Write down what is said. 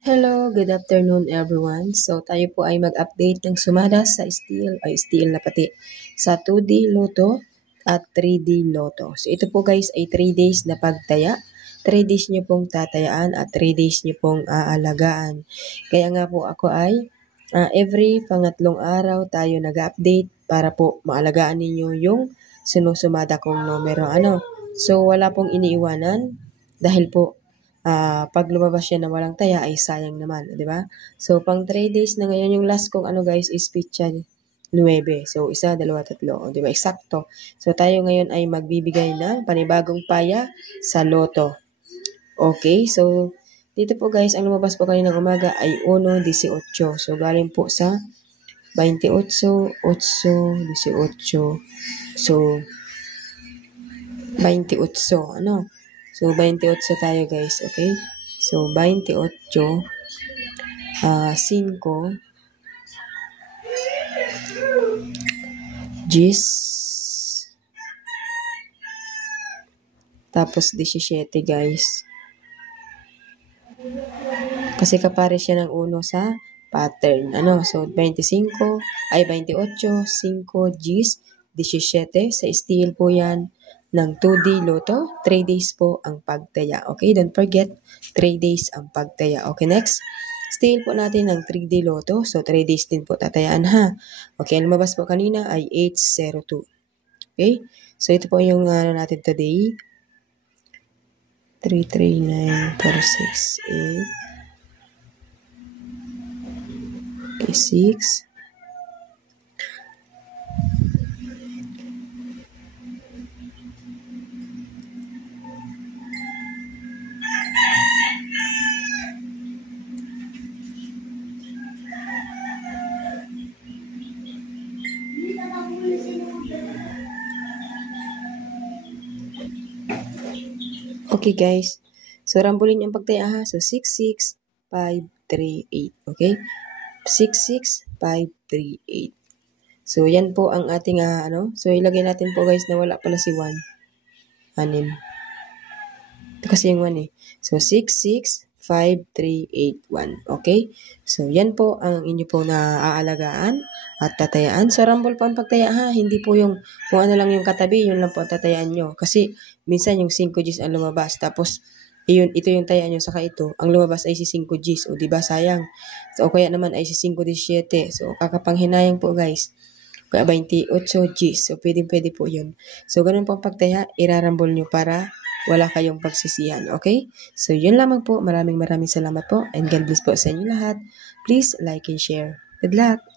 Hello, good afternoon everyone. So tayo po ay mag-update ng sumada sa steel na pati sa 2D Lotto at 3D Lotto. So ito po guys ay 3 days na pagtaya. 3 days nyo pong tatayaan at 3 days nyo pong aalagaan. Kaya nga po ako ay every pangatlong araw tayo nag-update para po maalagaan ninyo yung sinusumada kong numero. So wala pong iniiwanan dahil po pag lumabas siya na walang taya ay sayang naman, di ba? So, pang 3 days na ngayon yung last kong guys is pizza 9. So, 1, 2, 3. O, di ba? Eksakto. So, tayo ngayon ay magbibigay ng panibagong paya sa loto. Okay? So, dito po guys, ang lumabas po kaninang umaga ay 1.18. So, galing po sa 28, 8, 18. So, 28. So, 28 tayo guys, okay? So, 28, 5, 10, tapos 17 guys. Kasi kapare siya ng 1 sa pattern. So, 28, 5, 10, 17. Sa steel po yan ng 2D Lotto. 3 days po ang pagtaya. Okay, don't forget, 3 days ang pagtaya. Okay, next. Steel po natin ng 3D Lotto. So, 3 days din po tatayaan ha. Okay, ang lumabas po kanina ay 802. Okay, so ito po yung natin today. 33946 8 6. Okay guys, so rambulin yung pagtaya ha. So 66538. Okay, 66538. So yan po ang ating So ilagay natin po guys na wala pala si 1. Anim. Ito kasi yung 1 eh. So 66538. Okay? So yan po ang inyo po na aalagaan at tatayaan. So rambol po ang pagtaya ha. Hindi po yung kung ano lang yung katabi, yun lang po ang tatayaan nyo. Kasi minsan yung 5 Gs ang lumabas. Tapos ito yung tayaan nyo saka ito. Ang lumabas ay si 5 Gs. O diba sayang? So o kaya naman ay si 5-17. So kakapanghinayang po guys. Kaya 28 Gs. So pwede po yun. So ganun po ang pagtaya. Irarambol nyo para wala kayong pagsisihan. Okay? So, yun lamang po. Maraming salamat po. And God bless po sa inyo lahat. Please like and share. Good luck!